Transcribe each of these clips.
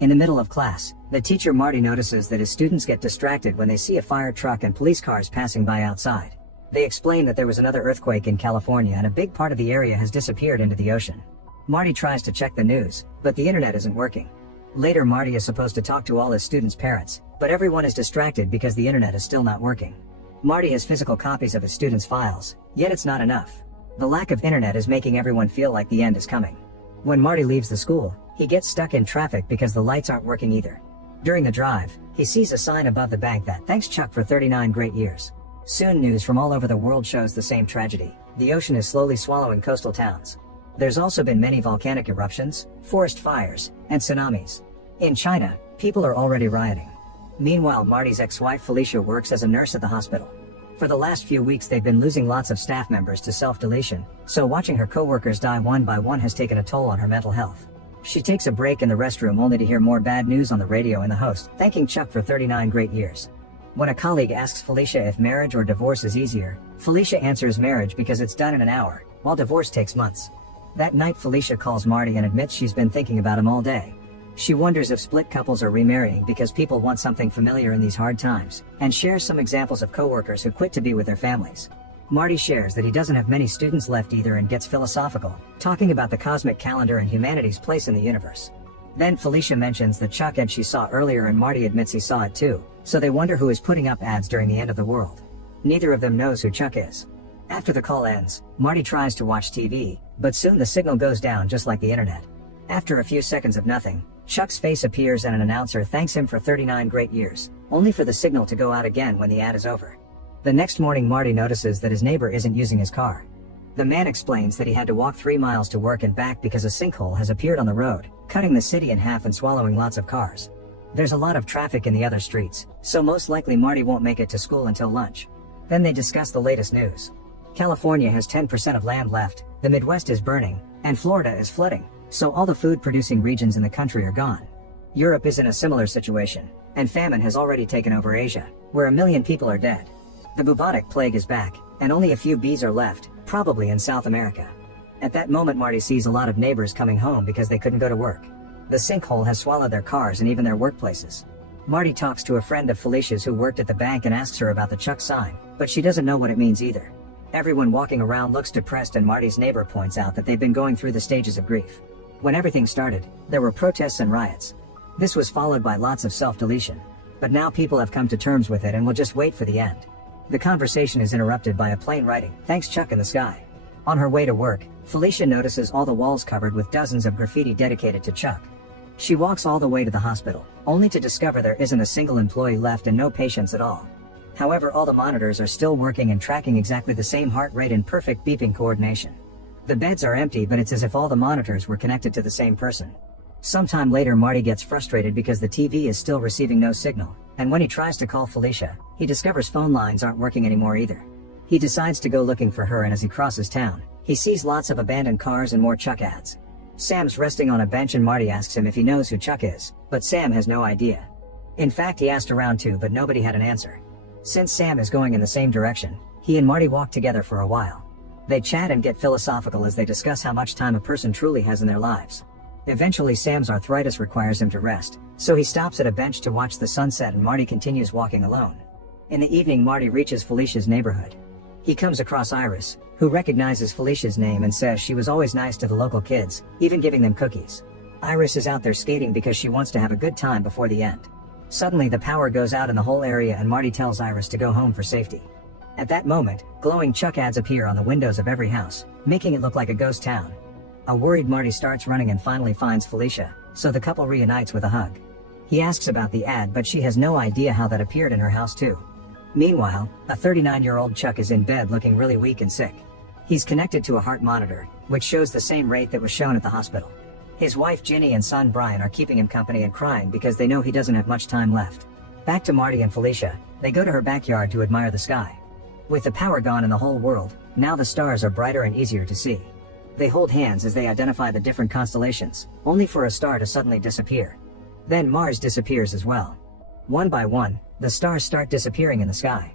In the middle of class, the teacher Marty notices that his students get distracted when they see a fire truck and police cars passing by outside. They explain that there was another earthquake in California and a big part of the area has disappeared into the ocean. Marty tries to check the news, but the internet isn't working. Later, Marty is supposed to talk to all his students' parents, but everyone is distracted because the internet is still not working. Marty has physical copies of his students' files, yet it's not enough. The lack of internet is making everyone feel like the end is coming. When Marty leaves the school, he gets stuck in traffic because the lights aren't working either. During the drive, he sees a sign above the bank that thanks Chuck for 39 great years. Soon news from all over the world shows the same tragedy. The ocean is slowly swallowing coastal towns. There's also been many volcanic eruptions, forest fires, and tsunamis. In China, people are already rioting. Meanwhile, Marty's ex-wife Felicia works as a nurse at the hospital. For the last few weeks they've been losing lots of staff members to self-deletion, so watching her co-workers die one by one has taken a toll on her mental health. She takes a break in the restroom only to hear more bad news on the radio and the host thanking Chuck for 39 great years. When a colleague asks Felicia if marriage or divorce is easier, Felicia answers marriage because it's done in an hour, while divorce takes months. That night Felicia calls Marty and admits she's been thinking about him all day. She wonders if split couples are remarrying because people want something familiar in these hard times, and shares some examples of coworkers who quit to be with their families. Marty shares that he doesn't have many students left either and gets philosophical, talking about the cosmic calendar and humanity's place in the universe. Then Felicia mentions the Chuck ad she saw earlier and Marty admits he saw it too, so they wonder who is putting up ads during the end of the world. Neither of them knows who Chuck is. After the call ends, Marty tries to watch TV, but soon the signal goes down just like the internet. After a few seconds of nothing, Chuck's face appears and an announcer thanks him for 39 great years, only for the signal to go out again when the ad is over. The next morning Marty notices that his neighbor isn't using his car. The man explains that he had to walk 3 miles to work and back because a sinkhole has appeared on the road, cutting the city in half and swallowing lots of cars. There's a lot of traffic in the other streets, so most likely Marty won't make it to school until lunch. Then they discuss the latest news. California has 10% of land left, the Midwest is burning, and Florida is flooding, so all the food-producing regions in the country are gone. Europe is in a similar situation, and famine has already taken over Asia, where 1 million people are dead. The bubonic plague is back, and only a few bees are left, probably in South America. At that moment Marty sees a lot of neighbors coming home because they couldn't go to work. The sinkhole has swallowed their cars and even their workplaces. Marty talks to a friend of Felicia's who worked at the bank and asks her about the Chuck sign, but she doesn't know what it means either. Everyone walking around looks depressed and Marty's neighbor points out that they've been going through the stages of grief. When everything started, there were protests and riots. This was followed by lots of self-deletion. But now people have come to terms with it and will just wait for the end. The conversation is interrupted by a plane writing, "Thanks Chuck" in the sky. On her way to work, Felicia notices all the walls covered with dozens of graffiti dedicated to Chuck. She walks all the way to the hospital, only to discover there isn't a single employee left and no patients at all. However, all the monitors are still working and tracking exactly the same heart rate and perfect beeping coordination. The beds are empty, but it's as if all the monitors were connected to the same person. Sometime later Marty gets frustrated because the TV is still receiving no signal, and when he tries to call Felicia, he discovers phone lines aren't working anymore either. He decides to go looking for her and as he crosses town, he sees lots of abandoned cars and more Chuck ads. Sam's resting on a bench and Marty asks him if he knows who Chuck is, but Sam has no idea. In fact, he asked around too, but nobody had an answer. Since Sam is going in the same direction, he and Marty walk together for a while. They chat and get philosophical as they discuss how much time a person truly has in their lives. Eventually Sam's arthritis requires him to rest, so he stops at a bench to watch the sunset and Marty continues walking alone. In the evening Marty reaches Felicia's neighborhood. He comes across Iris, who recognizes Felicia's name and says she was always nice to the local kids, even giving them cookies. Iris is out there skating because she wants to have a good time before the end. Suddenly the power goes out in the whole area and Marty tells Iris to go home for safety. At that moment, glowing Chuck ads appear on the windows of every house, making it look like a ghost town. A worried Marty starts running and finally finds Felicia, so the couple reunites with a hug. He asks about the ad, but she has no idea how that appeared in her house too. Meanwhile, a 39-year-old Chuck is in bed looking really weak and sick. He's connected to a heart monitor, which shows the same rate that was shown at the hospital. His wife Ginny and son Brian are keeping him company and crying because they know he doesn't have much time left. Back to Marty and Felicia, they go to her backyard to admire the sky. With the power gone in the whole world, now the stars are brighter and easier to see. They hold hands as they identify the different constellations, only for a star to suddenly disappear. Then Mars disappears as well. One by one, the stars start disappearing in the sky.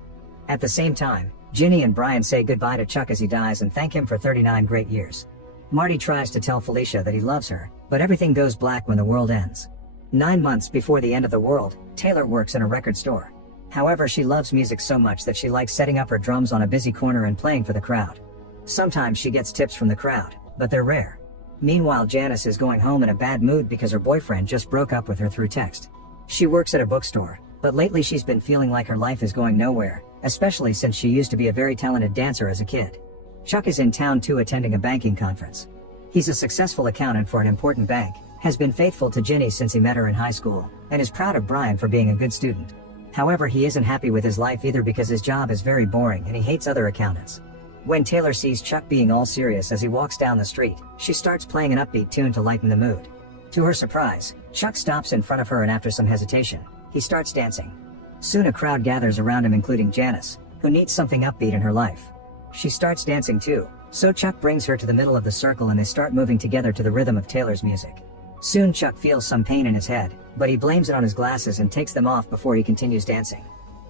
At the same time, Ginny and Brian say goodbye to Chuck as he dies and thank him for 39 great years. Marty tries to tell Felicia that he loves her, but everything goes black when the world ends. 9 months before the end of the world, Taylor works in a record store. However, she loves music so much that she likes setting up her drums on a busy corner and playing for the crowd. Sometimes she gets tips from the crowd, but they're rare. Meanwhile, Janice is going home in a bad mood because her boyfriend just broke up with her through text. She works at a bookstore, but lately she's been feeling like her life is going nowhere, especially since she used to be a very talented dancer as a kid. Chuck is in town too, attending a banking conference. He's a successful accountant for an important bank, has been faithful to Ginny since he met her in high school, and is proud of Brian for being a good student. However, he isn't happy with his life either because his job is very boring and he hates other accountants. When Taylor sees Chuck being all serious as he walks down the street, she starts playing an upbeat tune to lighten the mood. To her surprise, Chuck stops in front of her and after some hesitation, he starts dancing. Soon a crowd gathers around him, including Janice, who needs something upbeat in her life. She starts dancing too, so Chuck brings her to the middle of the circle and they start moving together to the rhythm of Taylor's music. Soon Chuck feels some pain in his head, but he blames it on his glasses and takes them off before he continues dancing.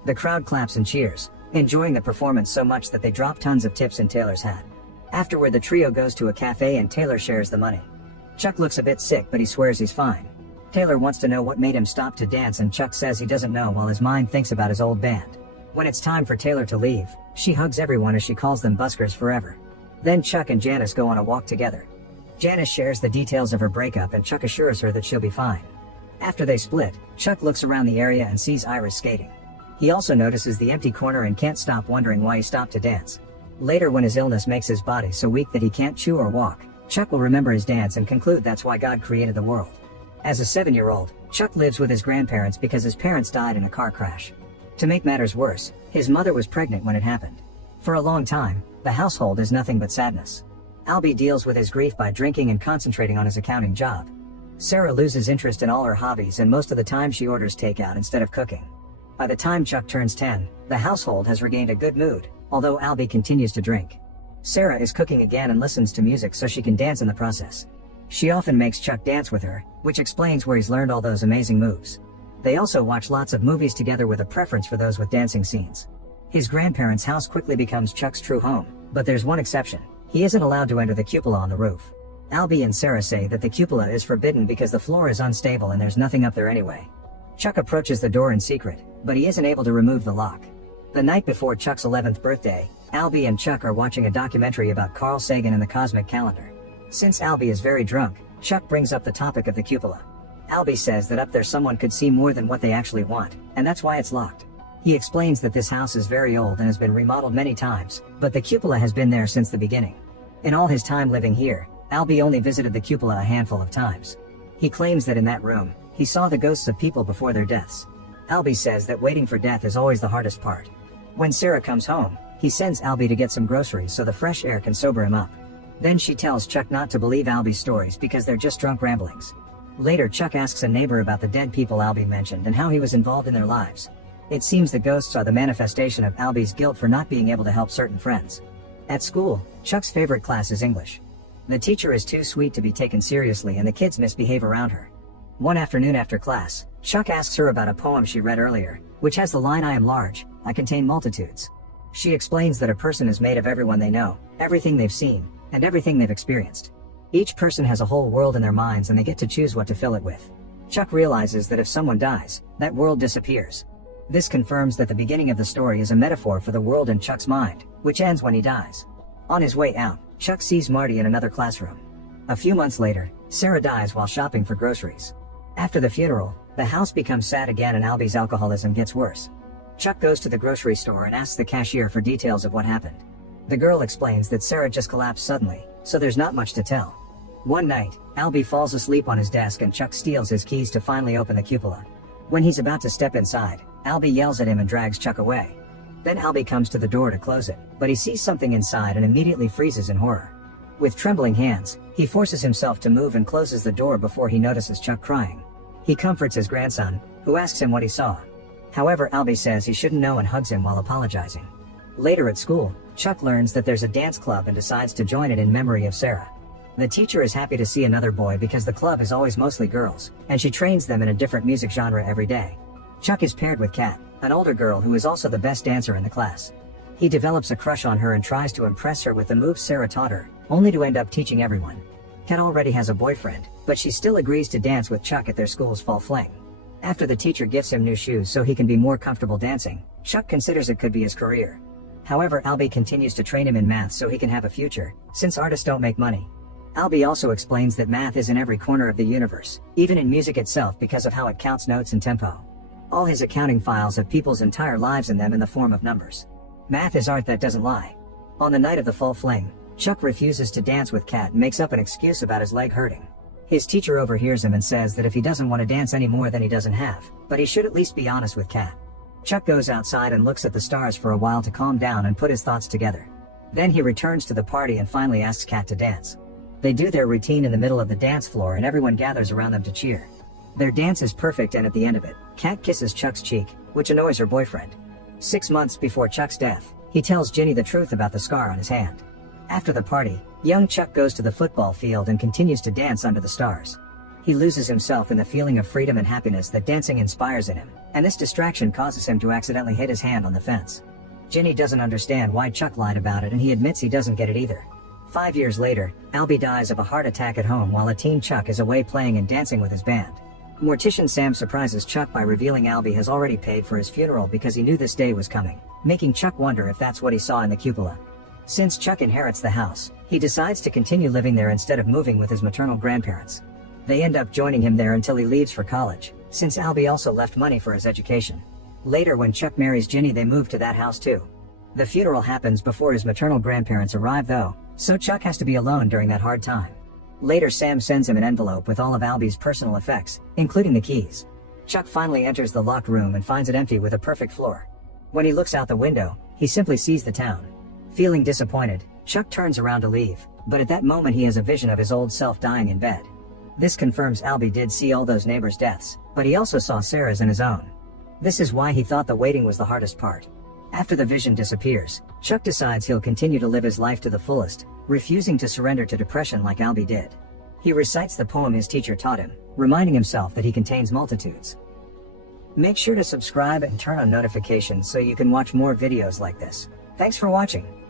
The crowd claps and cheers, enjoying the performance so much that they drop tons of tips in Taylor's hat. Afterward, the trio goes to a cafe and Taylor shares the money. Chuck looks a bit sick, but he swears he's fine. Taylor wants to know what made him stop to dance and Chuck says he doesn't know while his mind thinks about his old band. When it's time for Taylor to leave, she hugs everyone as she calls them buskers forever. Then Chuck and Janice go on a walk together. Janice shares the details of her breakup and Chuck assures her that she'll be fine. After they split, Chuck looks around the area and sees Iris skating. He also notices the empty corner and can't stop wondering why he stopped to dance. Later, when his illness makes his body so weak that he can't chew or walk, Chuck will remember his dance and conclude that's why God created the world. As a 7-year-old, Chuck lives with his grandparents because his parents died in a car crash. To make matters worse, his mother was pregnant when it happened. For a long time, the household is nothing but sadness. Albie deals with his grief by drinking and concentrating on his accounting job. Sarah loses interest in all her hobbies and most of the time she orders takeout instead of cooking. By the time Chuck turns 10, the household has regained a good mood, although Albie continues to drink. Sarah is cooking again and listens to music so she can dance in the process. She often makes Chuck dance with her, which explains where he's learned all those amazing moves. They also watch lots of movies together with a preference for those with dancing scenes. His grandparents' house quickly becomes Chuck's true home, but there's one exception. He isn't allowed to enter the cupola on the roof. Albie and Sarah say that the cupola is forbidden because the floor is unstable and there's nothing up there anyway. Chuck approaches the door in secret, but he isn't able to remove the lock. The night before Chuck's 11th birthday, Albie and Chuck are watching a documentary about Carl Sagan and the cosmic calendar. Since Albie is very drunk, Chuck brings up the topic of the cupola. Albie says that up there someone could see more than what they actually want, and that's why it's locked. He explains that this house is very old and has been remodeled many times, but the cupola has been there since the beginning. In all his time living here, Albie only visited the cupola a handful of times. He claims that in that room, he saw the ghosts of people before their deaths. Albie says that waiting for death is always the hardest part. When Sarah comes home, he sends Albie to get some groceries so the fresh air can sober him up. Then she tells Chuck not to believe Albie's stories because they're just drunk ramblings. Later, Chuck asks a neighbor about the dead people Albie mentioned and how he was involved in their lives. It seems the ghosts are the manifestation of Albie's guilt for not being able to help certain friends. At school, Chuck's favorite class is English. The teacher is too sweet to be taken seriously and the kids misbehave around her. One afternoon after class, Chuck asks her about a poem she read earlier, which has the line, "I am large, I contain multitudes." She explains that a person is made of everyone they know, everything they've seen, and everything they've experienced. Each person has a whole world in their minds and they get to choose what to fill it with. Chuck realizes that if someone dies, that world disappears. This confirms that the beginning of the story is a metaphor for the world in Chuck's mind, which ends when he dies. On his way out, Chuck sees Marty in another classroom. A few months later, Sarah dies while shopping for groceries. After the funeral, the house becomes sad again and Albie's alcoholism gets worse. Chuck goes to the grocery store and asks the cashier for details of what happened. The girl explains that Sarah just collapsed suddenly, so there's not much to tell. One night, Albie falls asleep on his desk and Chuck steals his keys to finally open the cupola. When he's about to step inside, Albie yells at him and drags Chuck away. Then Albie comes to the door to close it, but he sees something inside and immediately freezes in horror. With trembling hands, he forces himself to move and closes the door before he notices Chuck crying. He comforts his grandson, who asks him what he saw. However, Albie says he shouldn't know and hugs him while apologizing. Later at school, Chuck learns that there's a dance club and decides to join it in memory of Sarah. The teacher is happy to see another boy because the club is always mostly girls, and she trains them in a different music genre every day. Chuck is paired with Kat, an older girl who is also the best dancer in the class. He develops a crush on her and tries to impress her with the moves Sarah taught her, only to end up teaching everyone. Kat already has a boyfriend, but she still agrees to dance with Chuck at their school's fall fling. After the teacher gives him new shoes so he can be more comfortable dancing, Chuck considers it could be his career. However, Albie continues to train him in math so he can have a future, since artists don't make money. Albie also explains that math is in every corner of the universe, even in music itself because of how it counts notes and tempo. All his accounting files have people's entire lives in them in the form of numbers. Math is art that doesn't lie. On the night of the fall fling, Chuck refuses to dance with Kat and makes up an excuse about his leg hurting. His teacher overhears him and says that if he doesn't want to dance any more then he doesn't have, but he should at least be honest with Kat. Chuck goes outside and looks at the stars for a while to calm down and put his thoughts together. Then he returns to the party and finally asks Kat to dance. They do their routine in the middle of the dance floor and everyone gathers around them to cheer. Their dance is perfect and at the end of it, Kat kisses Chuck's cheek, which annoys her boyfriend. 6 months before Chuck's death, he tells Ginny the truth about the scar on his hand. After the party, young Chuck goes to the football field and continues to dance under the stars. He loses himself in the feeling of freedom and happiness that dancing inspires in him, and this distraction causes him to accidentally hit his hand on the fence. Ginny doesn't understand why Chuck lied about it and he admits he doesn't get it either. 5 years later, Albie dies of a heart attack at home while a teen Chuck is away playing and dancing with his band. Mortician Sam surprises Chuck by revealing Albie has already paid for his funeral because he knew this day was coming, making Chuck wonder if that's what he saw in the cupola. Since Chuck inherits the house, he decides to continue living there instead of moving with his maternal grandparents. They end up joining him there until he leaves for college, since Albie also left money for his education. Later when Chuck marries Ginny they move to that house too. The funeral happens before his maternal grandparents arrive though, so Chuck has to be alone during that hard time. Later Sam sends him an envelope with all of Albie's personal effects, including the keys. Chuck finally enters the locked room and finds it empty with a perfect floor. When he looks out the window, he simply sees the town. Feeling disappointed, Chuck turns around to leave, but at that moment he has a vision of his old self dying in bed. This confirms Albie did see all those neighbors' deaths, but he also saw Sarah's and his own. This is why he thought the waiting was the hardest part. After the vision disappears, Chuck decides he'll continue to live his life to the fullest, refusing to surrender to depression like Albie did. He recites the poem his teacher taught him, reminding himself that he contains multitudes. Make sure to subscribe and turn on notifications so you can watch more videos like this. Thanks for watching.